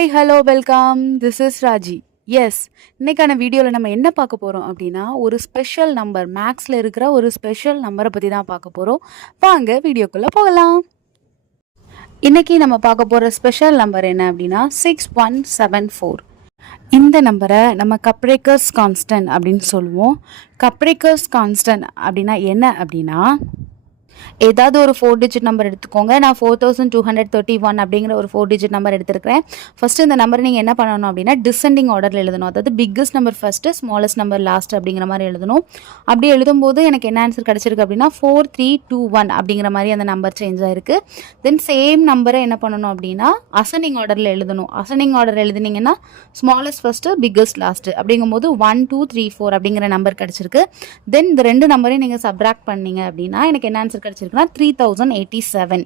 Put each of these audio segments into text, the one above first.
Hi hello welcome, this is Raji. Yes, இன்னைக்கான வீடியோவில் நம்ம என்ன பார்க்க போகிறோம் அப்படின்னா, ஒரு ஸ்பெஷல் நம்பர், மேக்ஸில் இருக்கிற ஒரு ஸ்பெஷல் நம்பரை பற்றி தான் பார்க்க போகிறோம். வாங்க வீடியோக்குள்ளே போகலாம். இன்றைக்கி நம்ம பார்க்க போகிற ஸ்பெஷல் நம்பர் என்ன அப்படின்னா 6174. இந்த நம்பரை நம்ம கப்ரேக்கர்ஸ் கான்ஸ்டன்ட் அப்படின்னு சொல்லுவோம். கப்ரேக்கர்ஸ் கான்ஸ்டன்ட் அப்படின்னா என்ன அப்படின்னா, ஏதாவது ஒரு 4 டிஜிட் நம்பர் எடுத்துக்கோங்க. நான் 4231 அப்படிங்கிற ஒரு 4 டிஜிட் நம்பர் எடுத்துருக்கிறேன். ஃபஸ்ட்டு இந்த நம்பர் நீங்கள் என்ன பண்ணணும் அப்படின்னா டிசெண்டிங் ஆர்டரில் எழுதணும். அதாவது biggest number first, smallest number last அப்படிங்கிற மாதிரி எழுதணும். அப்படி எழுதும்போது எனக்கு என்ன ஆன்சர் கிடச்சிருக்கு அப்படின்னா 4321 அப்படிங்கிற மாதிரி அந்த நம்பர் சேஞ்ச் ஆகிருக்கு. தென் சேம் நம்பரை என்ன பண்ணணும் அப்படின்னா அசெண்டிங் ஆர்டரில் எழுதணும். அசெண்டிங் ஆர்டர் எழுதுனீங்கன்னா ஸ்மாலஸ்ட் ஃபஸ்ட்டு, பிக்கஸ்ட் லாஸ்ட்டு அப்படிங்கும்போது 1 2 3 4 அப்படிங்கிற நம்பர் கிடச்சிருக்கு. தென் இந்த ரெண்டு நம்பரையும் நீங்கள் சப்ராக்ட் பண்ணீங்க அப்படின்னா எனக்கு என்ன ஆன்சர் கிடச்சிருக்குன்னா 3087.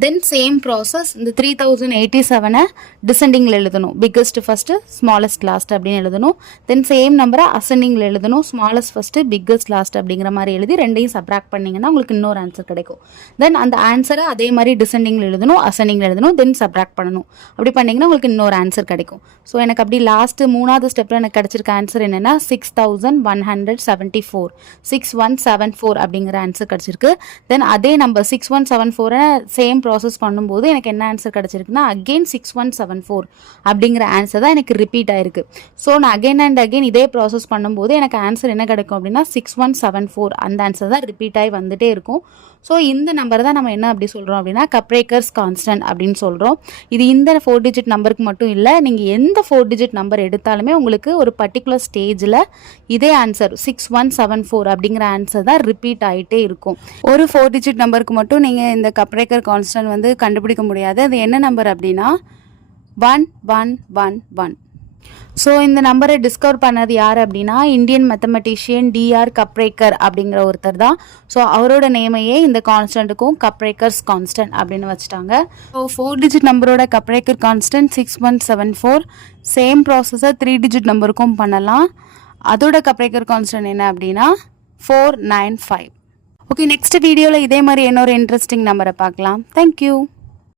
தென் சேம் ப்ராசஸ், இந்த 3087 டிசெண்டிங்கில் எழுதணும். பிக்கஸ்ட் ஃபஸ்ட்டு, ஸ்மாலஸ்ட் லாஸ்ட் அப்படின்னு எழுதணும். தென் சேம் நம்பரை அசெண்டிங்கில் எழுதணும். ஸ்மாலஸ்ட் ஃபஸ்ட்டு, பிக்கஸ்ட் லாஸ்ட் அப்படிங்கிற மாதிரி எழுதி ரெண்டையும் சப்ராக்ட் பண்ணிங்கன்னா உங்களுக்கு இன்னொரு ஆன்சர் கிடைக்கும். தென் அந்த ஆன்சரை அதே மாதிரி டிசெண்டிங்கில் எழுதணும், அசெண்டிங்கில் எழுதணும், தென் சப்ராக்ட் பண்ணணும். அப்படி பண்ணிங்கன்னா உங்களுக்கு இன்னொரு ஆன்சர் கிடைக்கும். ஸோ எனக்கு அப்படி லாஸ்ட்டு மூணாவது ஸ்டெப்பில் எனக்கு கிடச்சிருக்க ஆன்சர் என்னென்னா 6174, 6174 அப்படிங்கிற ஆன்சர் கிடச்சிருக்கு. தென் அதே நம்பர் 6174 சேம் ப்ராசஸ் பண்ணும்போது எனக்கு என்ன ஆன்சர் கிடச்சிருக்குன்னா அகெயின் 6174 அப்படிங்கிற ஆன்சர் தான் எனக்கு ரிப்பீட் ஆயிருக்கு. ஸோ நான் அகெயின் அண்ட் அகெயின் இதே ப்ராசஸ் பண்ணும்போது எனக்கு ஆன்சர் என்ன கிடைக்கும் அப்படின்னா 6174 அந்த ஆன்சர் தான் ரிப்பீட் ஆகி வந்துட்டே இருக்கும். ஸோ இந்த நம்பர் தான் நம்ம என்ன அப்படி சொல்கிறோம் அப்படின்னா கப்ரேக்கர்ஸ் கான்ஸ்டன்ட் அப்படின்னு சொல்கிறோம். இது இந்த 4 டிஜிட் நம்பருக்கு மட்டும் இல்லை, நீங்கள் எந்த 4 டிஜிட் நம்பர் எடுத்தாலுமே உங்களுக்கு ஒரு பர்டிகுலர் ஸ்டேஜில் இதே ஆன்சர் 6174 அப்படிங்கிற ஆன்சர் தான் ரிப்பீட் ஆகிட்டே இருக்கும். ஒரு 4 டிஜிட் நம்பருக்கு மட்டும் நீங்கள் இந்த கப்ரேக்கர் கான்ஸ்டன்ட் வந்து கண்டுபிடிக்க முடியாது. அது என்ன நம்பர் அப்படின்னா 1111. ஸோ இந்த நம்பரை டிஸ்கவர் பண்ணது யார் அப்படின்னா இந்தியன் மேத்தமெட்டிஷியன் டிஆர் கப்ரேக்கர் அப்படிங்கிற ஒருத்தர் தான். ஸோ அவரோட நேமையே இந்த கான்ஸ்டன்ட்டுக்கும் கப்ரேக்கர்ஸ் கான்ஸ்டன்ட் அப்படின்னு வச்சுட்டாங்க. ஸோ 4 டிஜிட் நம்பரோட கப்ரேக்கர் கான்ஸ்டன்ட் 6174. சேம் ப்ராசஸை 3 டிஜிட் நம்பருக்கும் பண்ணலாம். அதோட கப்ரேக்கர் கான்ஸ்டன்ட் என்ன அப்படின்னா 495. ஓகே, நெக்ஸ்ட் வீடியோவில் இதே மாதிரி இன்னொரு இன்ட்ரெஸ்டிங் நம்பரை பார்க்கலாம். தேங்க்யூ.